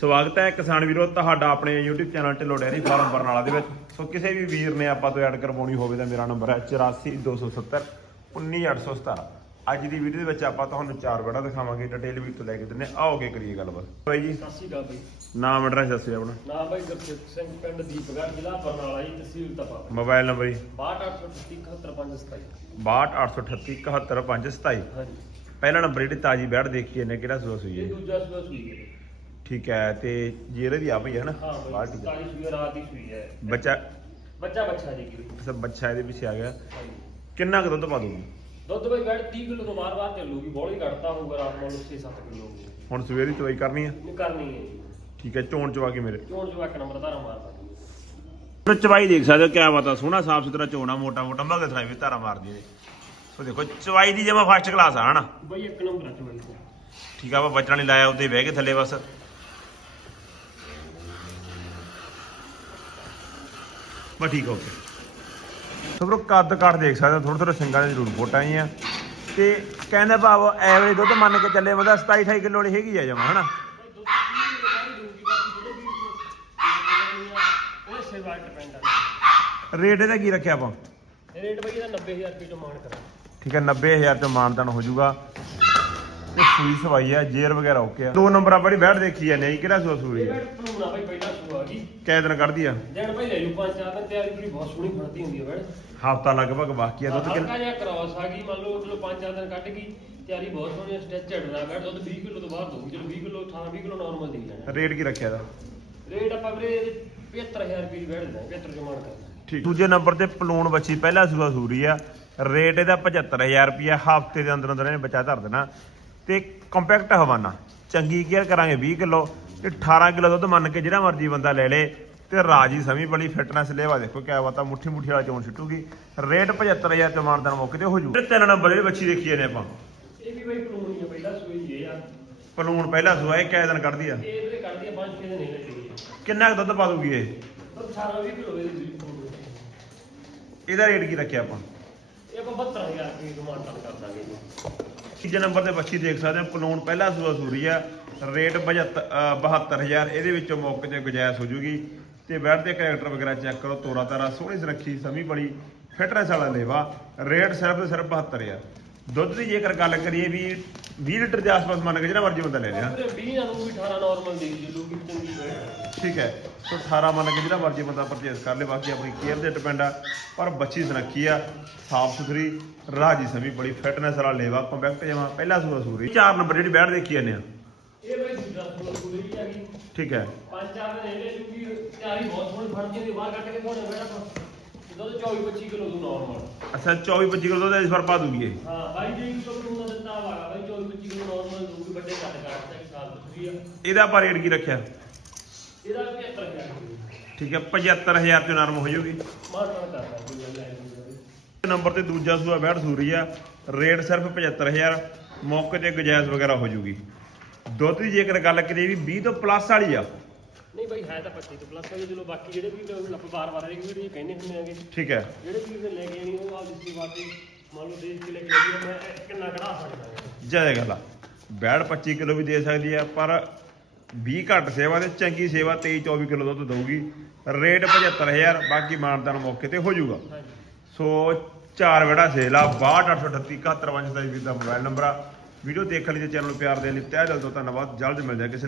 ਸਵਾਗਤ ਹੈ ਕਿਸਾਨ ਵੀਰੋ ਤੁਹਾਡਾ ਆਪਣੇ YouTube channel Dhillon dairy farm Barnala ਦੇ ਵਿੱਚ। ਸੋ ਕਿਸੇ ਵੀ ਵੀਰ ਨੇ ਆਪਾਂ ਤੋਂ ਐਡ ਕਰਵਾਉਣੀ ਹੋਵੇ ਤਾਂ ਮੇਰਾ ਨੰਬਰ ਹੈ 8427 19817 ਅੱਜ ਦੀ ਵੀਡੀਓ ਦੇ ਵਿੱਚ ਆਪਾਂ ਤੁਹਾਨੂੰ ਚਾਰ ਬੜਾ ਦਿਖਾਵਾਂਗੇ ਡਿਟੇਲ ਵੀ ਤੋਂ ਲੈ ਕੇ ਦਿੰਨੇ ਆਓਗੇ ਕਰੀਏ ਗੱਲਬਾਤ। ਬਾਈ ਜੀ। ਸਤਿ ਸ਼੍ਰੀ ਅਕਾਲ ਬਈ। ਨਾਮ ਐਡਰੈਸ ਦੱਸਿਓ ਆਪਣਾ। ਨਾ ਬਾਈ ਗੁਰਸੇਵਕ ਸਿੰਘ ਪਿੰਡ ਦੀਪਗੜ੍ਹ ਜ਼ਿਲ੍ਹਾ ਬਰਨਾਲਾ ਜੀ ਤਹਿਸੀਲ ਤਪਾ। ਮੋਬਾਈਲ ਨੰਬਰ ਜੀ। 6283371527 6283371527 ਹਾਂਜੀ। ਪਹਿਲਾ ਨੰਬਰ ਜਿਹੜੀ ਤਾਜੀ ਬੈੜ ਦੇਖੀ ਇਹਨੇ ਕਿਹੜਾ ਸੂਆ ਸੂਈ ਇਹ ਹੈ ਦੂਜਾ ਸੂਆ ਸੂਈ ਹੈ। ਠੀਕ ਹੈ ਤੇ ਜੀਰੇ ਦੀ ਆ ਪਈ ਹੈ ਨਾ ਹਾਂ ਬਾਹਰ ਬਾਈ ਠੀਕ ਹੈ ਤਾਜੀ ਸੂਈ ਹੈ, ਰਾਤ ਦੀ ਸੂਈ ਹੈ। ਬੱਚਾ ਬੱਚਾ ਬੱਚਾ ਜੀ ਕੀ? ਸਭ ਬੱਚਾ ਇਹਦੇ ਪਿੱਛੇ ਆ ਗਿਆ। ਕਿੰਨਾ ਕੁ ਦੁੱਧ ਪਾ ਦੂਗੀ ਦੁੱਧ ਬਾਈ ਬੈਠ 30 ਕਿਲੋ ਤੋਂ ਬਾਰ ਬਾਰ ਚੱਲੂਗੀ ਬੋਲੀ ਘਟਦਾ ਹੋਊਗਾ ਰਾਤ ਨੂੰ 6-7 ਕਿਲੋ ਹੁਣ ਸਵੇਰੇ ਚਵਾਈ ਕਰਨੀ ਹੈ ਨਹੀਂ ਕਰਨੀ ਹੈ ਜੀ। ਠੀਕ ਹੈ ਚੋਣ ਚਵਾ ਕੇ ਮੇਰੇ। ਚੋਣ ਜੋ ਇੱਕ ਨੰਬਰ ਧਾਰਾ ਮਾਰਦਾ ਚਵਾਈ ਦੇਖ ਸਕਦੇ ਹੋ ਕਿਆ ਬਤਾ ਸੋਹਣਾ ਸਾਫ਼ ਸੁਥਰਾ ਚੋਣਾ ਮੋਟਾ ਮੋਟਾ ਮਗਰ ਥਰਾਈ ਵੀ ਧਾਰਾ ਮਾਰਦੀ ਨੇ ਸੋ ਦੇਖੋ ਚਵਾਈ ਦੀ ਜਮਾ ਫਸਟ ਕਲਾਸ ਆ ਹਨਾ? ਬਾਈ ਇੱਕ ਨੰਬਰ ਚ ਬਾਈ ਠੀਕ ਆ ਆਪਾਂ ਬੱਚਣਾ ਨਹੀਂ ਲਾਇਆ ਉੱਤੇ ਬਹਿ ਕੇ ਥੱਲੇ ਬਸ। ਬਸ ਠੀਕ ਓਕੇ ਸੋ ਬਰੋ ਕੱਦ ਕੱਟ ਦੇਖ ਸਕਦੇ ਹੋ ਥੋੜਾ ਥੋੜਾ ਸਿੰਗਾਂ ਦੇ ਜ਼ਰੂਰ ਫੋਟਾਂ ਹੀ ਆ ਤੇ ਕਹਿੰਦੇ ਭਾਵ ਐਵਰੇਜ ਦੁੱਧ ਮੰਨ ਕੇ ਚੱਲੇ ਮਦਾ 27 28 ਕਿਲੋ ਵਾਲੀ ਹੈਗੀ ਆ ਜਮਾ ਹਨਾ? ਰੇਟ ਇਹਦਾ ਕੀ ਰੱਖਿਆ ਆਪਾਂ? ਰੇਟ ਬਾਈ ਇਹਦਾ 90000 ਰੁਪਏ ਤੋਂ ਮਾਨ ਕਰਾਂ ਠੀਕ ਹੈ 90000 ਚ ਮਾਨਦਾਨ ਹੋ ਜਾਊਗਾ। ਤੇ ਸੂਈ ਸਵਾਈ ਆ ਜੇਰ ਵਗੈਰਾ ਓਕੇ ਆ। ਦੋ ਨੰਬਰ ਆ ਬੜੀ ਬੈਠ ਦੇਖੀ ਆ ਨਹੀਂ ਕਿਹੜਾ ਸੂਆ ਸੂਈ ਇਹ ਆ? ਬੈਠ ਭਲੂਣਾ ਬਾਈ ਪਹਿਲਾਂ ਸੂਆ ਗਈ ਕੈ ਦਿਨ ਕੱਢਦੀ ਆ। ਜਣ ਭਾਈ ਲੈ ਲੂ ਪੰਜ ਚਾਰ ਦਿਨ ਤਿਆਰੀ ਪੂਰੀ ਬਹੁਤ ਸੋਹਣੀ ਬਣਦੀ ਹੁੰਦੀ ਹੈ ਬੈਣ ਹਫਤਾ ਲਗਭਗ ਬਾਕੀ ਆ ਦੁੱਧ ਕਿੰਨਾ? ਹਲਕਾ ਜਿਹਾ ਕ੍ਰਾਸ ਆ ਗਈ ਮੰਨ ਲਓ ਚਲੋ ਪੰਜ ਚਾਰ ਦਿਨ ਕੱਢ ਗਈ ਤਿਆਰੀ ਬਹੁਤ ਸੋਹਣੀ ਸਟੈਚ ਝੜਨਾ ਬੈਠ ਦੁੱਧ 20 ਕਿਲੋ ਤੋਂ ਬਾਹਰ ਦਊਗੀ ਚਲੋ 20 ਕਿਲੋ 18 20 ਕਿਲੋ ਨਾਰਮਲ ਦੇ ਜਾਣਾ। ਰੇਟ ਕੀ ਰੱਖਿਆ ਦਾ ਰੇਟ ਆਪਾਂ ਵੀਰੇ ਇਹਦੇ 75000 ਰੁਪਏ ਦੀ ਬੈਠ ਦਿੰਦੇ 75 ਚ ਮਾਨ ਕਰਦਾ ਠੀਕ। ਦੂਜੇ ਨੰਬਰ ਤੇ ਪਲੂਣ ਬੱਚੀ ਪਹਿਲਾ ਸੂਆ ਸੂਰੀ ਆ। ਰੇਟ ਇਹਦਾ 75000 ਰੁਪਿਆ ਹਫ਼ਤੇ ਦੇ ਅੰਦਰ ਅੰਦਰ ਇਹਨੇ ਬੱਚਾ ਧਰ ਦੇਣਾ। ਤੇ ਕੰਪੈਕਟ ਹਵਾਨਾ। ਚੰਗੀ ਕੇਅਰ ਕਰਾਂਗੇ 20 ਕਿਲੋ ਤੇ 18 ਕਿਲੋ ਦੁੱਧ ਮੰਨ ਕੇ ਜਿਹੜਾ ਮਰਜ਼ੀ ਬੰਦਾ ਲੈ ਲੇ ਤੇ ਰਾਜੀ ਸਮੀ ਬੜੀ ਫਿਟਨੈਸ ਲੈਵਾ ਦੇਖੋ ਕਿਆ ਬਾਤ ਆ ਮੁੱਠੀ ਮੁੱਠੀ ਵਾਲਾ ਚੋਣ ਛਿੱਟੂਗੀ। ਰੇਟ 75000 ਤੇ ਮਾਨਦਾਨ ਮੌਕੇ ਤੇ ਹੋ ਜੂ। ਤਿੰਨ ਨੰਬਰ ਜਿਹੜੀ ਬੱਚੀ ਦੇਖੀ ਨੇ ਆਪਾਂ। ਇਹ ਵੀ ਬਾਈ ਪਲੂਣੀ ਆ ਪਹਿਲਾਂ ਸੂਈ ਇਹ ਆ। ਪਲੂਣ ਪਹਿਲਾ ਸੂਆ ਇਹ ਕਿਆ ਦਿਨ ਕੱਢਦੀ ਆ? ਇਹ ਕੱਢਦੀ ਨਹੀਂ ਕਿੰਨਾ ਕੁ ਦੁੱਧ ਪਾ ਦੂਗੀ ਇਹ? ਦੁੱਧ 18 20 ਕਿਲੋ ਇਹਦੀ ਰੇਟ ਕੀ ਰੱਖਿਆ ਆਪਾਂ? ਇਹ ਆਪਾਂ 72000 ਰੁਪਏ ਦੀ ਮਾਨ ਕਰ ਦਾਂਗੇ ਤੀਜੇ ਨੰਬਰ ਤੇ ਬੱਚੀ ਦੇਖ ਸਕਦੇ ਹੋ ਪਲੂਣ ਪਹਿਲਾ ਸੂਆ ਸੂਰੀ ਆ ਰੇਟ 75 ਅ, 72000 ਇਹਦੇ ਵਿੱਚੋਂ ਮੌਕੇ ਤੇ ਗੁਜਾਇਸ਼ ਹੋ ਜੂਗੀ। ਤੇ ਬੈਠ ਦੇ ਕੈਰੈਕਟਰ ਵਗੈਰਾ ਚੈੱਕ ਕਰੋ ਤੋਰਾ ਤਾਰਾ ਸੋਹਣੀ ਸੁਰੱਖੀ ਸਮੀ ਬੜੀ ਫਿਟਨੈਸ ਵਾਲਾ ਲੇਵਾ ਰੇਟ ਸਿਰਫ ਤੇ ਸਿਰਫ 72000 ਦੁੱਧ ਦੀ ਜੇਕਰ ਗੱਲ ਕਰੀਏ ਵੀ 20 ਲੀਟਰ ਦੇ ਆਸ-ਪਾਸ ਮੰਨ ਕੇ ਜਿਹੜਾ ਮਰਜ਼ੀ ਬੰਦਾ ਲੈ ਲਿਆ। ਵੀਰੇ 20 ਨੂੰ ਵੀ 18 ਨਾਰਮਲ ਦੇ ਜਲੂਗੀ ਚੰਗੀ ਬੈਠ ਠੀਕ ਹੈ। ਸੋ 18 ਮੰਨ ਕੇ ਜਿਹੜਾ ਮਰਜ਼ੀ ਬੰਦਾ ਪਰਚੇਸ ਕਰ ਲੇ ਬਾਕੀ ਆਪਣੀ ਕੇਅਰ ਤੇ ਡਿਪੈਂਡ ਆ। ਪਰ ਬੱਚੀ ਸੁਨੱਖੀ ਆ ਸਾਫ਼ ਸੁਥਰੀ ਰਾਜੀ ਸਮੀ ਬੜੀ ਫਿਟਨੈਸ ਵਾਲਾ ਲੇਵਾ ਕੰਪੈਕਟ ਜਮਾ ਪਹਿਲਾ ਸੂਆ ਸੂਰੀ ਚਾਰ ਨੰਬਰ ਜਿਹੜੀ ਬੈਠ ਦੇਖੀ ਜਾਂਦੇ ਆ। ਇਹ ਬਾਈ ਦੂਜਾ ਸੂਆ ਸੂਈ ਆ ਗਈ ਠੀਕ ਹੈ। ਪੰਜ ਚਾਰ ਦਿਨ ਇਹਦੇ ਕਿਉਂਕਿ ਤਿਆਰੀ ਬਹੁਤ ਸੋਹਣੀ ਫੜ ਜਾਂਦੀ ਬਾਹਰ ਕੱਢ ਕੇ ਥੋੜਾ ਬੈਠਾ ਦੁੱਧ 24 25 ਕਿਲੋ ਤੋਂ ਨਾਰਮਲ ਅੱਛਾ 24 25 ਕਿਲੋ ਦੁੱਧ ਇਸ ਵਾਰ ਪਾ ਦੂਗੀ ਇਹ। ਹਾਂ ਬਾਈ ਜੀ ਕਿਲੋ ਨੂੰ ਦਿੱਤਾ ਵਾਗਾ ਬਾਈ 24 25 ਕਿਲੋ ਇੱਕ ਸਾਲ ਤੋਂ ਆ। ਇਹਦਾ ਆਪਾਂ ਰੇਟ ਕੀ ਰੱਖਿਆ? ਇਹਦਾ 75000 ਠੀਕ ਹੈ 75000 ਚ ਨਰਮ ਹੋ ਜਾਊਗੀ। ਮਾਰ ਮਾਰ ਕਰਦਾ ਕੋਈ ਗੱਲ ਲੈ ਲੂਗਾ ਨੰਬਰ ਤੇ ਦੂਜਾ ਸੂਆ ਬੈਠ ਸੂਰੀ ਆ। ਰੇਟ ਸਿਰਫ 75000 ਮੌਕੇ ਤੇ ਗੁਜਾਇਸ਼ ਵਗੈਰਾ ਹੋ ਜਾਊਗੀ। ਦੁੱਧ ਦੀ ਜੇਕਰ ਗੱਲ ਕਰੀਏ ਵੀ 20 ਤੋਂ ਪਲੱਸ ਵਾਲੀ ਆ। ਨਹੀਂ ਬਾਈ ਹੈ ਤਾਂ 25 ਤੋਂ ਪਲੱਸ ਹੋਈ ਚਲੋ ਬਾਕੀ ਜਿਹੜੇ ਵੀ ਆਪਾਂ ਬਾਰ-ਬਾਰ ਹਰੇਕ ਵੀਡੀਓ ਕਹਿੰਦੇ ਹੁੰਦੇ ਆਂਗੇ। ਠੀਕ ਹੈ। ਜਿਹੜੇ ਵੀ ਲੈ ਕੇ ਆਣੀ ਉਹ ਆਪ ਦੀ ਬਾਤ ਮੰਨ ਲਓ ਦੇਖ ਕੇ ਲੈ ਕੇ ਆਈ ਮੈਂ ਕਿੰਨਾ ਕਢਾ ਸਕਦਾ। ਹਾਂ ਜੈ ਗੱਲ ਆ। ਬੈੜ 25 ਕਿਲੋ ਵੀ ਦੇ ਸਕਦੀ ਆ ਪਰ 20 ਘੱਟ ਸੇਵਾ ਤੇ ਚੰਗੀ ਸੇਵਾ 23 24 ਕਿਲੋ ਦੁੱਧ ਦਊਗੀ। ਰੇਟ 75000 ਬਾਕੀ ਮਾਨਦਾਨ ਮੌਕੇ ਤੇ ਹੋ ਜਾਊਗਾ। ਹਾਂਜੀ ਸੋ ਚਾਰ ਵੜਾ ਸੇਲ ਆ 6238 71 ਦਾ ਵੀਰ ਦਾ ਮੋਬਾਈਲ ਨੰਬਰ ਆ। ਵੀਡੀਓ ਦੇਖਣ ਲਈ ਤੇ ਚੈਨਲ ਨੂੰ ਪਿਆਰ ਦੇਣ ਲਈ ਤਹਿ ਦਿਲ ਤੋਂ ਧੰਨਵਾਦ। ਜਲਦ ਮਿਲਦੇ ਆ ਕਿਸੇ